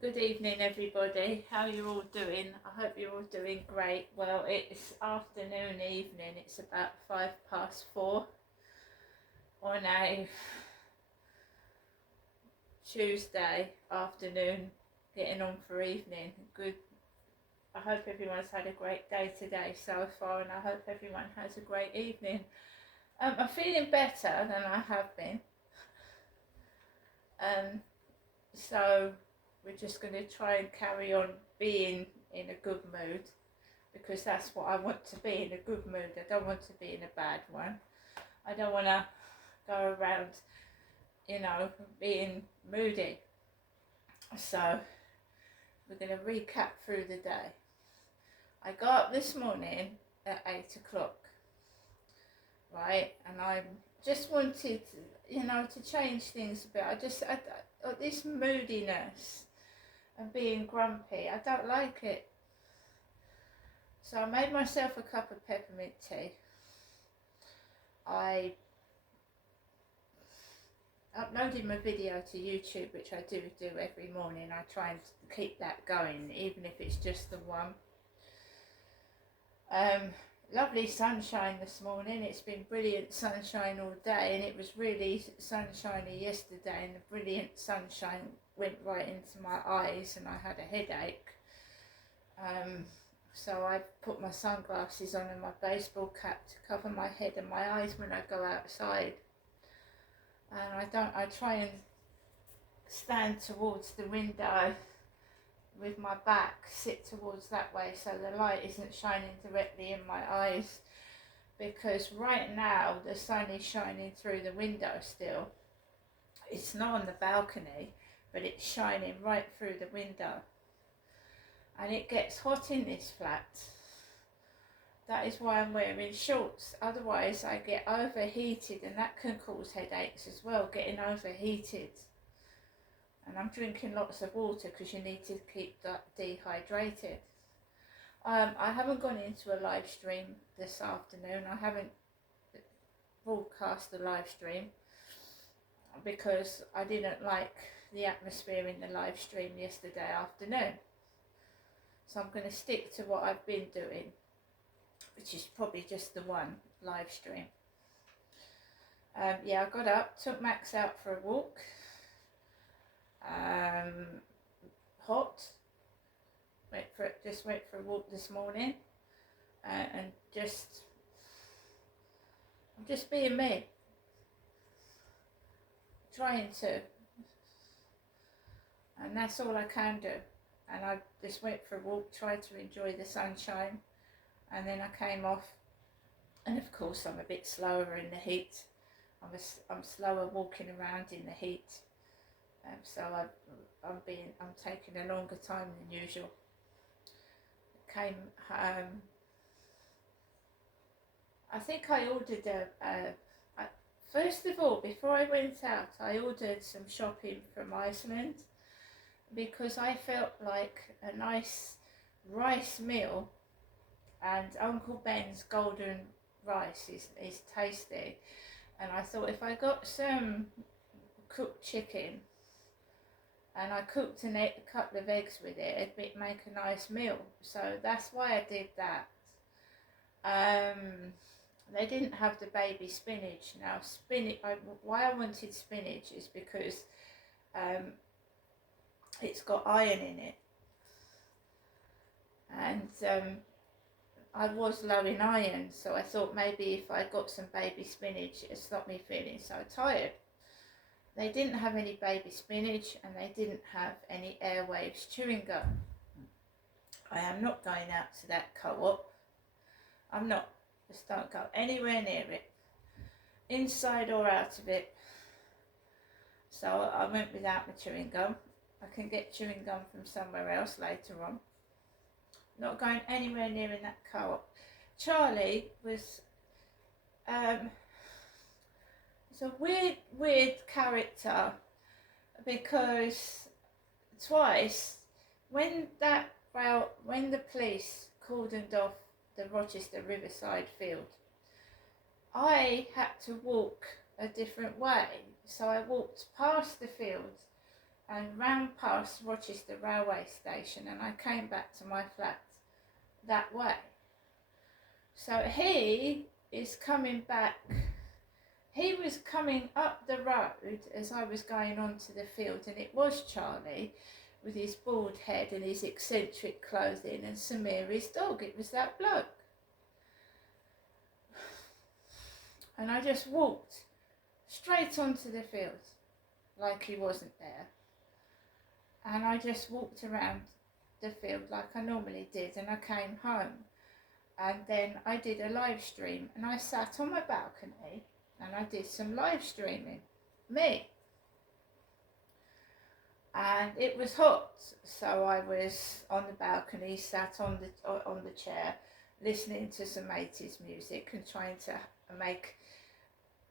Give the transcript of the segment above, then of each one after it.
Good evening, everybody. How you all doing? I hope you're all doing great. Well, it's afternoon, evening. It's about 4:05 on a Tuesday afternoon, getting on for evening. Good. I hope everyone's had a great day today so far, and I hope everyone has a great evening. I'm feeling better than I have been. So we're just going to try and carry on being in a good mood, because that's what I want to be, in a good mood. I don't want to be in a bad one. I don't want to go around, being moody. So we're going to recap through the day. I got up this morning at 8 o'clock, right? And I just wanted, to change things a bit. This moodiness and being grumpy, I don't like it. So I made myself a cup of peppermint tea. I uploaded my video to YouTube, which I do every morning. I try and keep that going, even if it's just the one. Lovely sunshine this morning. It's been brilliant sunshine all day, and it was really sunshiny yesterday, and the brilliant sunshine went right into my eyes and I had a headache. So I put my sunglasses on and my baseball cap to cover my head and my eyes when I go outside. And I try and stand towards the window with my back, sit towards that way so the light isn't shining directly in my eyes, because right now the sun is shining through the window still. It's not on the balcony, but it's shining right through the window. And it gets hot in this flat. That is why I'm wearing shorts. Otherwise I get overheated, and that can cause headaches as well, getting overheated. And I'm drinking lots of water because you need to keep that dehydrated. I haven't gone into a live stream this afternoon. I haven't broadcast the live stream because I didn't like the atmosphere in the live stream yesterday afternoon. So I'm going to stick to what I've been doing, which is probably just the one live stream. I got up, took Max out for a walk. Hot. Went for a walk this morning, and I'm just being me, trying to, and that's all I can do. And I just went for a walk, tried to enjoy the sunshine, and then I came off. And of course I'm a bit slower in the heat. I'm slower walking around in the heat. So I'm taking a longer time than usual. Came home. I think I ordered first of all, before I went out, I ordered some shopping from Iceland, because I felt like a nice rice meal, and Uncle Ben's golden rice is tasty. And I thought if I got some cooked chicken and I cooked a couple of eggs with it, it'd make a nice meal. So that's why I did that. They didn't have the baby spinach. Now why I wanted spinach is because it's got iron in it, and I was low in iron, so I thought maybe if I got some baby spinach it'd stop me feeling so tired. They didn't have any baby spinach, and they didn't have any Airwaves chewing gum. I am not going out to that co-op. I'm not. Just don't go anywhere near it, inside or out of it. So I went without my chewing gum. I can get chewing gum from somewhere else later on. Not going anywhere near in that co-op. Charlie was it's a weird character, because twice when the police cordoned off the Rochester Riverside field, I had to walk a different way. So I walked past the field and ran past Rochester railway station, and I came back to my flat that way. So he is coming back. He was coming up the road as I was going onto the field, and it was Charlie with his bald head and his eccentric clothing, and Samir, his dog. It was that bloke. And I just walked straight onto the field like he wasn't there. And I just walked around the field like I normally did, and I came home. And then I did a live stream, and I sat on my balcony and I did some live streaming, me. And it was hot, so I was on the balcony, sat on the chair, listening to some 80s music and trying to make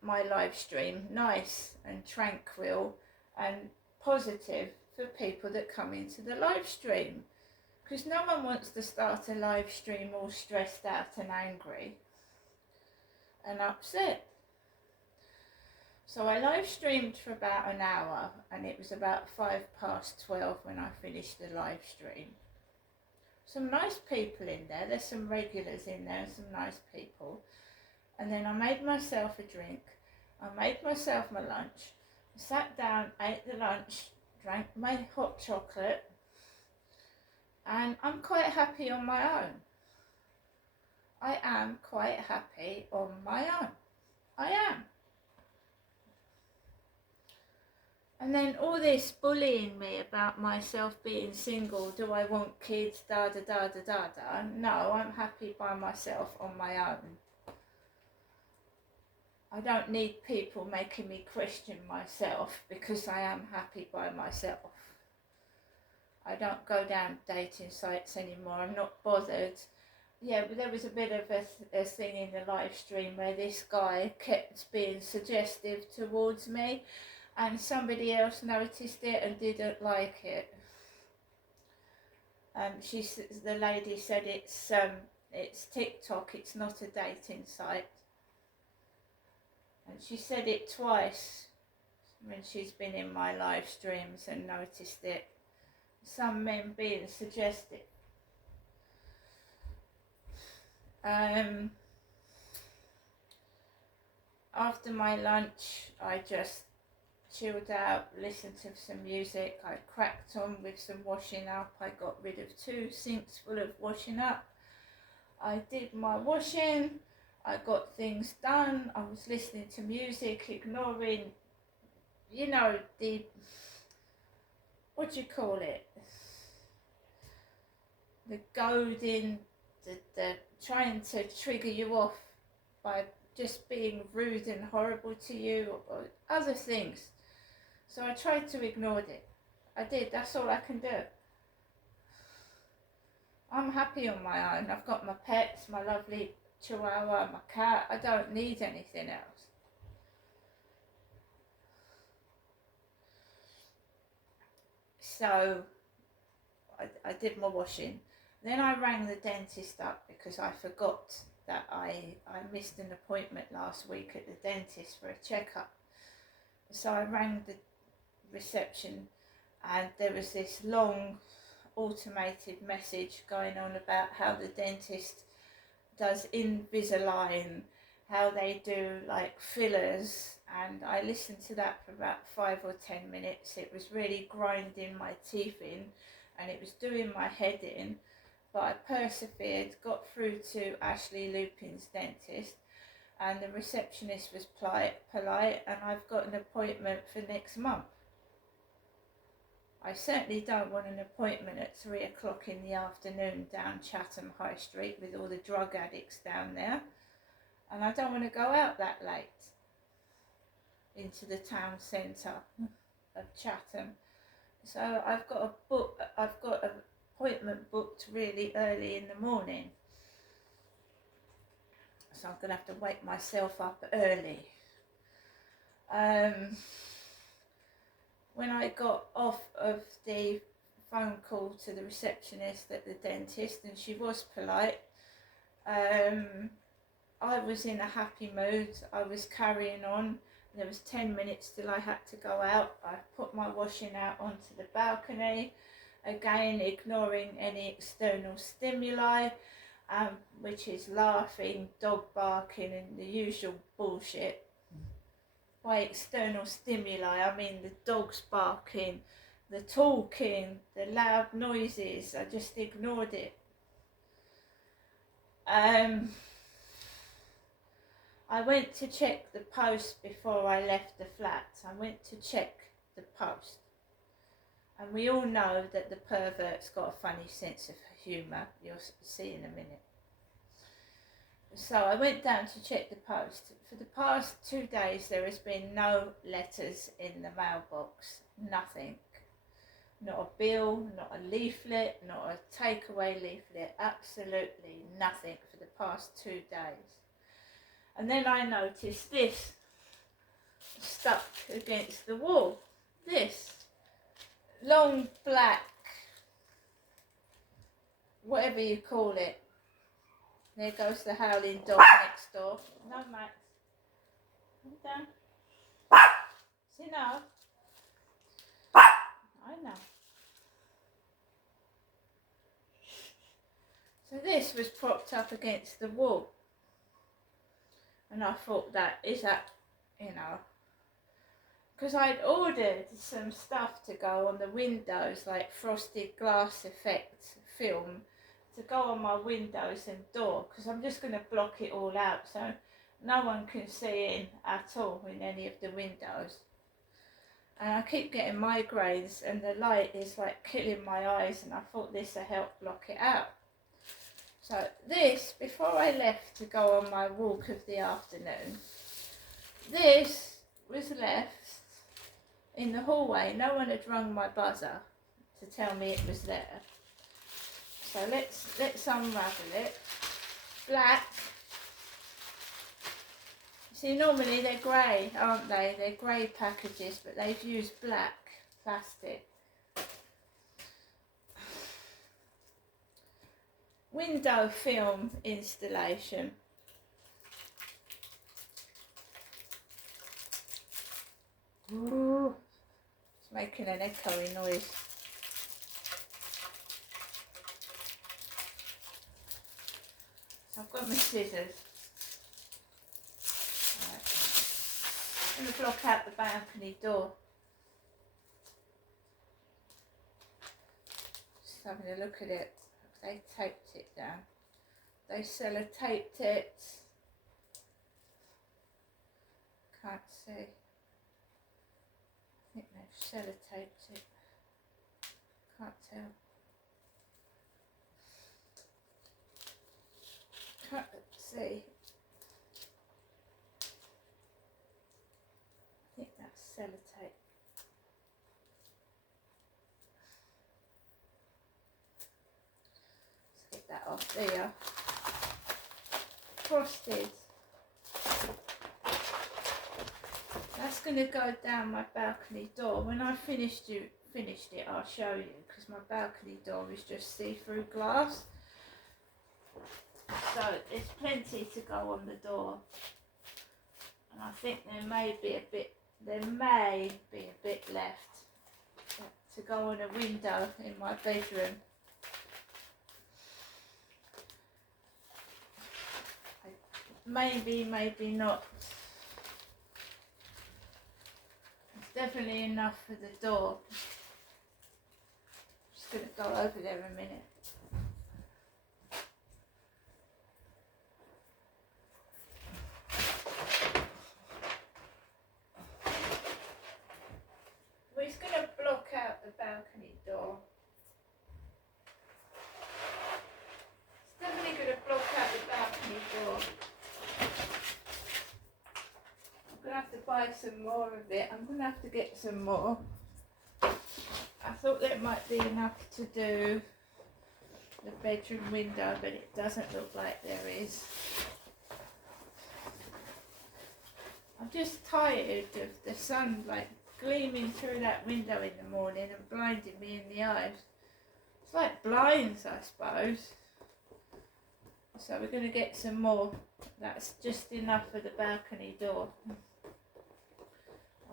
my live stream nice and tranquil and positive for people that come into the live stream. Because no one wants to start a live stream all stressed out and angry and upset. So I live streamed for about an hour, and it was about 12:05 when I finished the live stream. Some nice people in there, there's some regulars in there, some nice people. And then I made myself a drink, I made myself my lunch, sat down, ate the lunch, drank my hot chocolate, and I'm quite happy on my own. I am quite happy on my own. I am. And then all this bullying me about myself being single, do I want kids, da da da da da da. No, I'm happy by myself on my own. I don't need people making me question myself because I am happy by myself. I don't go down dating sites anymore. I'm not bothered. Yeah, but there was a bit of a thing in the live stream where this guy kept being suggestive towards me, and somebody else noticed it and didn't like it. The lady said it's TikTok, it's not a dating site. And she said it twice when she's been in my live streams and noticed it. Some men being suggestive. After my lunch, I just chilled out, listened to some music. I cracked on with some washing up. I got rid of 2 sinks full of washing up. I did my washing. I got things done. I was listening to music, ignoring, what do you call it? The goading, the trying to trigger you off by just being rude and horrible to you, or other things. So I tried to ignore it. I did, that's all I can do. I'm happy on my own. I've got my pets, my lovely Chihuahua, my cat. I don't need anything else. So I did my washing. Then I rang the dentist up because I forgot that I missed an appointment last week at the dentist for a checkup. So I rang the reception, and there was this long automated message going on about how the dentist does Invisalign, how they do like fillers, and I listened to that for about 5 or 10 minutes. It was really grinding my teeth in and it was doing my head in, but I persevered, got through to Ashley Lupin's dentist, and the receptionist was polite, and I've got an appointment for next month. I certainly don't want an appointment at 3 o'clock in the afternoon down Chatham High Street with all the drug addicts down there, and I don't want to go out that late into the town centre of Chatham. So I've got an appointment booked really early in the morning. So I'm going to have to wake myself up early. When I got off of the phone call to the receptionist at the dentist, and she was polite, I was in a happy mood. I was carrying on, there was 10 minutes till I had to go out. I put my washing out onto the balcony, again ignoring any external stimuli, which is laughing, dog barking and the usual bullshit. By external stimuli, I mean the dogs barking, the talking, the loud noises. I just ignored it. I went to check the post before I left the flat. I went to check the post. And we all know that the pervert's got a funny sense of humour. You'll see in a minute. So I went down to check the post. For the past 2 days there has been no letters in the mailbox. Nothing. Not a bill, not a leaflet, not a takeaway leaflet. Absolutely nothing for the past 2 days. And then I noticed this stuck against the wall. This long black, whatever you call it. There goes the howling dog next door. No, Max. Come down. See now? I know. So this was propped up against the wall. And I thought, because I'd ordered some stuff to go on the windows, like frosted glass effect film, to go on my windows and door, because I'm just going to block it all out so no one can see in at all in any of the windows. And I keep getting migraines and the light is like killing my eyes, and I thought this would help block it out. So this, before I left to go on my walk of the afternoon, this was left in the hallway. No one had rung my buzzer to tell me it was there. So let's unravel it. Black. See, normally they're grey, aren't they? They're grey packages, but they've used black plastic. Window film installation. Ooh, it's making an echoey noise. So I've got my scissors. Right. I'm going to block out the balcony door. Just having a look at it. They taped it down. They sellotaped it. Can't see. I think they've sellotaped it. Can't tell. Can't see. I think that's sellotape. That off there. Frosted. That's going to go down my balcony door. When I finished it, I'll show you, because my balcony door is just see-through glass. So there's plenty to go on the door. And I think there may be a bit left to go on a window in my bedroom. Maybe, maybe not. It's definitely enough for the door. Just going to go over there a minute. We're just going to block out the balcony door. It's definitely going to block out the balcony door. I'm going to have to buy some more of it. I'm going to have to get some more. I thought there might be enough to do the bedroom window, but it doesn't look like there is. I'm just tired of the sun like gleaming through that window in the morning and blinding me in the eyes. It's like blinds, I suppose. So we're going to get some more. That's just enough for the balcony door.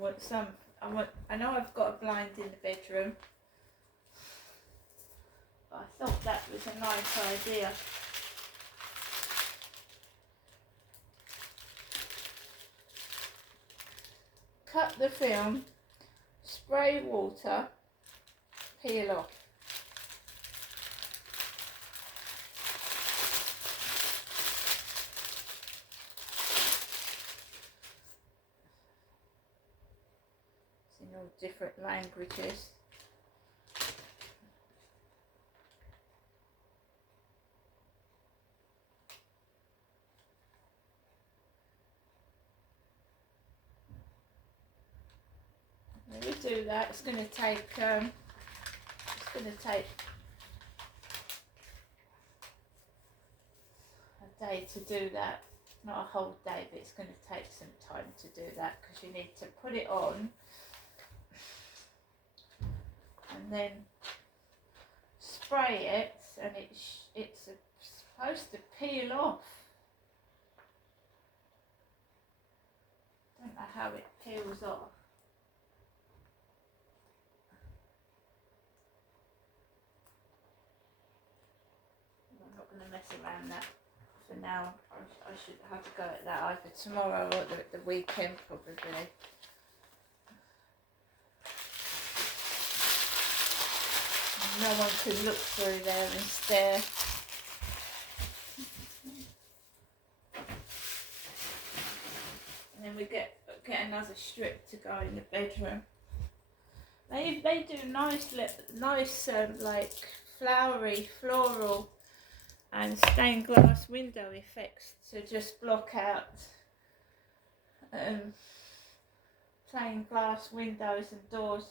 want some. I know I've got a blind in the bedroom, but I thought that was a nice idea. Cut the film, spray water, peel off. It's in all different languages. When we do that, it's going to take a day to do that. Not a whole day, but it's going to take some time to do that, because you need to put it on and then spray it, and it's supposed to peel off. Don't know how it peels off. I'm not going to mess around that for now. I should have to go at that either tomorrow or the weekend probably. No one can look through there and stare. And then we get another strip to go in the bedroom. They do nice like flowery, floral and stained glass window effects to just block out plain glass windows and doors.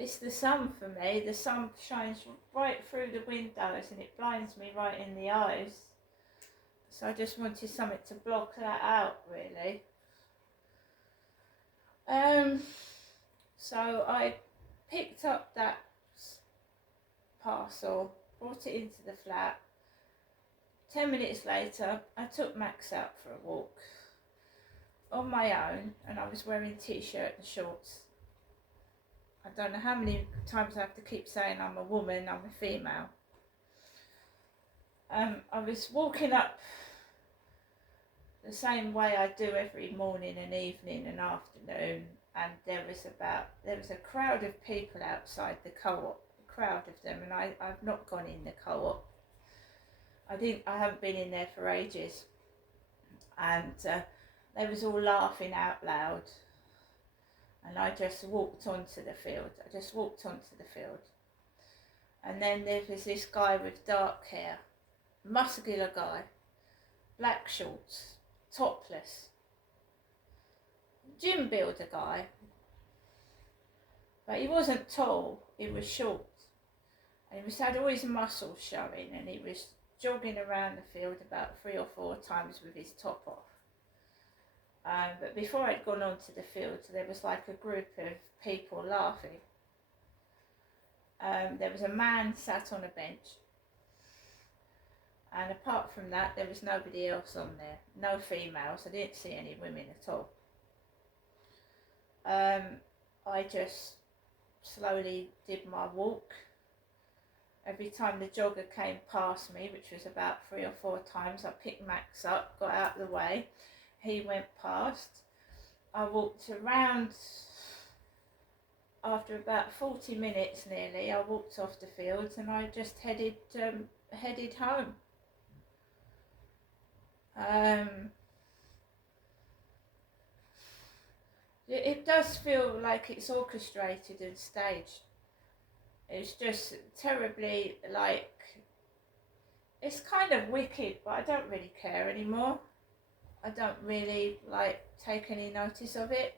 It's the sun for me. The sun shines right through the windows and it blinds me right in the eyes. So I just wanted something to block that out, really. So I picked up that parcel, brought it into the flat. 10 minutes later, I took Max out for a walk on my own, and I was wearing t-shirt and shorts. I don't know how many times I have to keep saying I'm a woman, I'm a female. I was walking up the same way I do every morning and evening and afternoon, and there was a crowd of people outside the co-op, a crowd of them, and I've not gone in the co-op. I haven't been in there for ages, and they was all laughing out loud, and I just walked onto the field. And then there was this guy with dark hair, muscular guy, black shorts, topless, gym builder guy, but he wasn't tall, he was short, and he had all his muscles showing, and he was jogging around the field about 3 or 4 times with his top off. But before I'd gone onto the field, there was like a group of people laughing. There was a man sat on a bench, and apart from that there was nobody else on there, no females. I didn't see any women at all. I just slowly did my walk. Every time the jogger came past me, which was about 3 or 4 times, I picked Max up, got out of the way. He went past. I walked around. After about 40 minutes nearly, I walked off the field and I just headed home. It does feel like it's orchestrated and staged. It's just terribly, like, it's kind of wicked, but I don't really care anymore. I don't really, like, take any notice of it.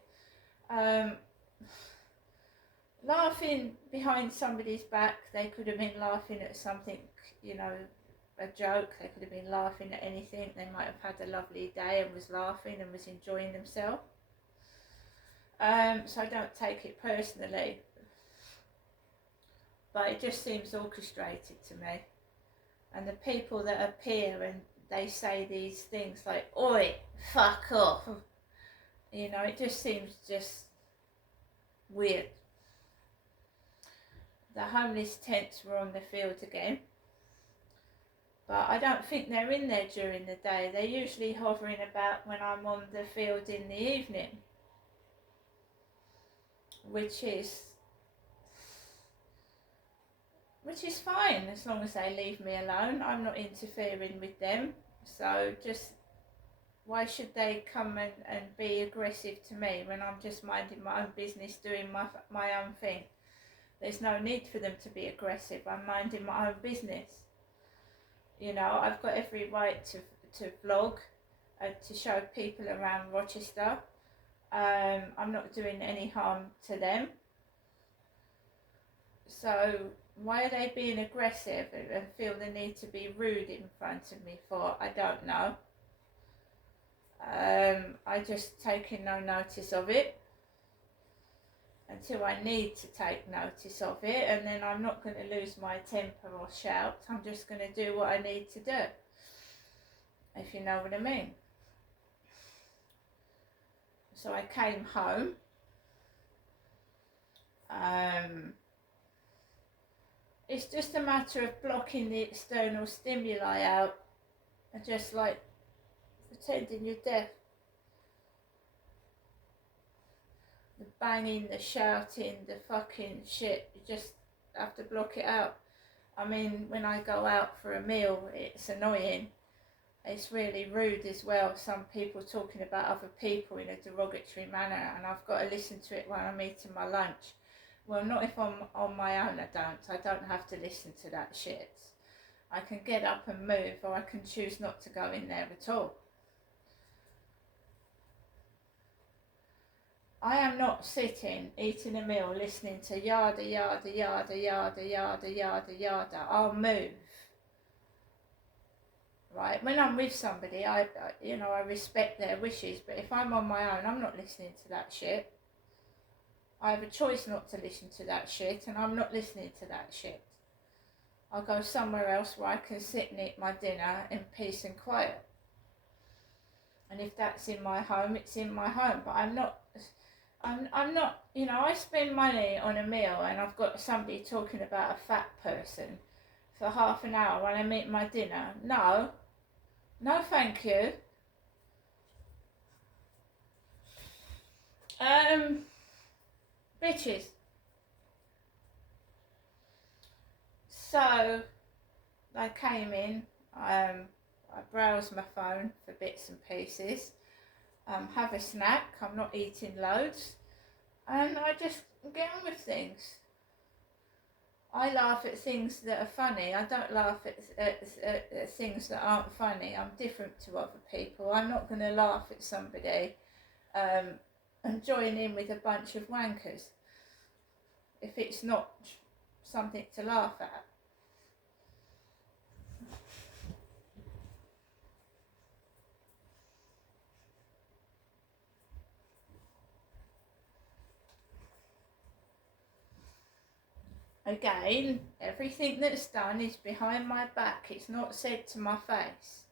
Laughing behind somebody's back, they could have been laughing at something, you know, a joke. They could have been laughing at anything. They might have had a lovely day and was laughing and was enjoying themselves. So I don't take it personally, but it just seems orchestrated to me. And the people that appear and they say these things like, oi, fuck off. You know, it just seems just weird. The homeless tents were on the field again. But I don't think they're in there during the day. They're usually hovering about when I'm on the field in the evening. Which is fine as long as they leave me alone. I'm not interfering with them. So just, why should they come and be aggressive to me when I'm just minding my own business, doing my own thing? There's no need for them to be aggressive. I'm minding my own business. You know, I've got every right to vlog, to show people around Rochester. I'm not doing any harm to them. So why are they being aggressive and feel the need to be rude in front of me for? I don't know. I just taking no notice of it until I need to take notice of it, and then I'm not going to lose my temper or shout. I'm just going to do what I need to do, if you know what I mean. So I came home. It's just a matter of blocking the external stimuli out and just like pretending you're deaf. The banging, the shouting, the fucking shit, you just have to block it out. I mean, when I go out for a meal, it's annoying. It's really rude as well. Some people talking about other people in a derogatory manner, and I've got to listen to it while I'm eating my lunch. Well, not if I'm on my own, I don't have to listen to that shit. I can get up and move, or I can choose not to go in there at all. I am not sitting, eating a meal, listening to yada, yada, yada, yada, yada, yada, yada. I'll move. Right? When I'm with somebody, I respect their wishes, but if I'm on my own, I'm not listening to that shit. I have a choice not to listen to that shit, and I'm not listening to that shit. I'll go somewhere else where I can sit and eat my dinner in peace and quiet. And if that's in my home, it's in my home. But I'm not, I spend money on a meal and I've got somebody talking about a fat person for half an hour when I eat my dinner. No, thank you. Bitches. So I came in, I browsed my phone for bits and pieces, have a snack, I'm not eating loads, and I just get on with things. I laugh at things that are funny. I don't laugh at things that aren't funny. I'm different to other people. I'm not going to laugh at somebody and join in with a bunch of wankers if it's not something to laugh at. Again, everything that's done is behind my back. It's not said to my face.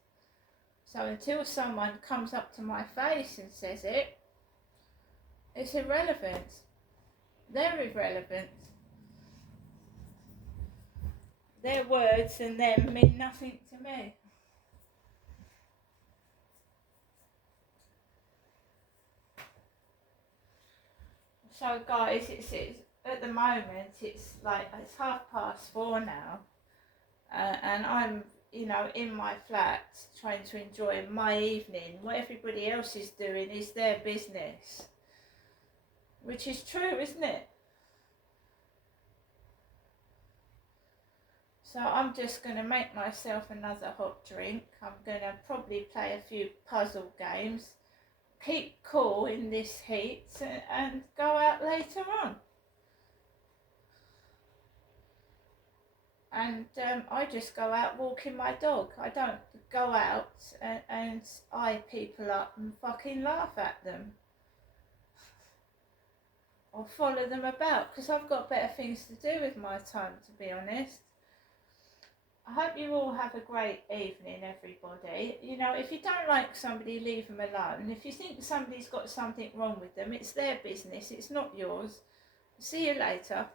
So until someone comes up to my face and says it, it's irrelevant. They're irrelevant. Their words and them mean nothing to me. So guys, it's at the moment it's 4:30 now, and I'm in my flat trying to enjoy my evening. What everybody else is doing is their business, which is true, isn't it? So I'm just going to make myself another hot drink. I'm going to probably play a few puzzle games, keep cool in this heat, and go out later on. And I just go out walking my dog. I don't go out and eye people up and fucking laugh at them or follow them about, because I've got better things to do with my time, to be honest. I hope you all have a great evening, everybody. You know, if you don't like somebody, leave them alone. If you think somebody's got something wrong with them, it's their business, it's not yours. See you later.